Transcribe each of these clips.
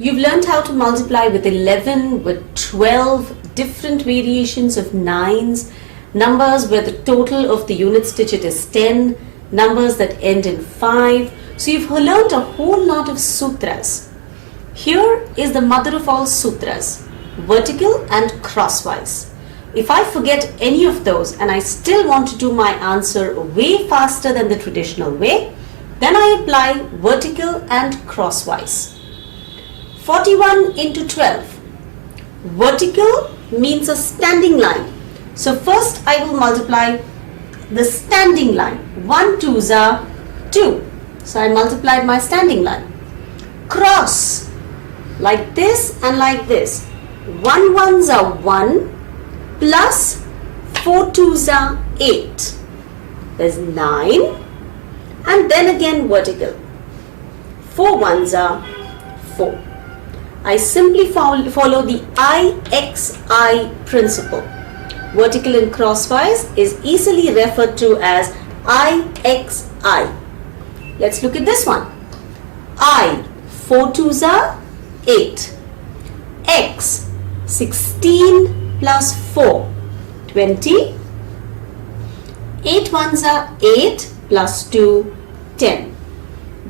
You've learned how to multiply with 11, with 12, different variations of 9s, numbers where the total of the units digit is 10, numbers that end in 5. So you've learned a whole lot of sutras. Here is the mother of all sutras, vertical and crosswise. If I forget any of those and I still want to do my answer way faster than the traditional way, then I apply vertical and crosswise. 41 into 12. Vertical means a standing line. So first I will multiply the standing line. 1 2s are 2. So I multiplied my standing line. Cross, like this and like this. 1 1s are 1 plus 4 2s are 8. There's 9. And then again vertical. 4 1s are 4. I simply follow the IXI principle. Vertical and crosswise is easily referred to as IXI. Let's look at this one. 4 2s are 8. X, 16 plus 4, 20. 8 1s are 8 plus 2, 10.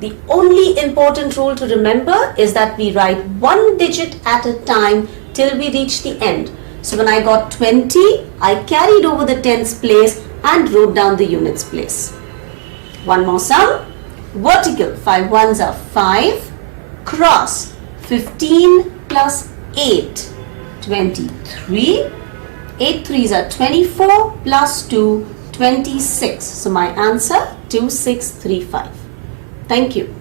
The only important rule to remember is that we write one digit at a time till we reach the end. So when I got 20, I carried over the tens place and wrote down the units place. One more sum. Vertical, 5 1s are 5. Cross, 15 plus 8, 23. 8 3s are 24 plus 2, 26. So my answer 2635. Thank you.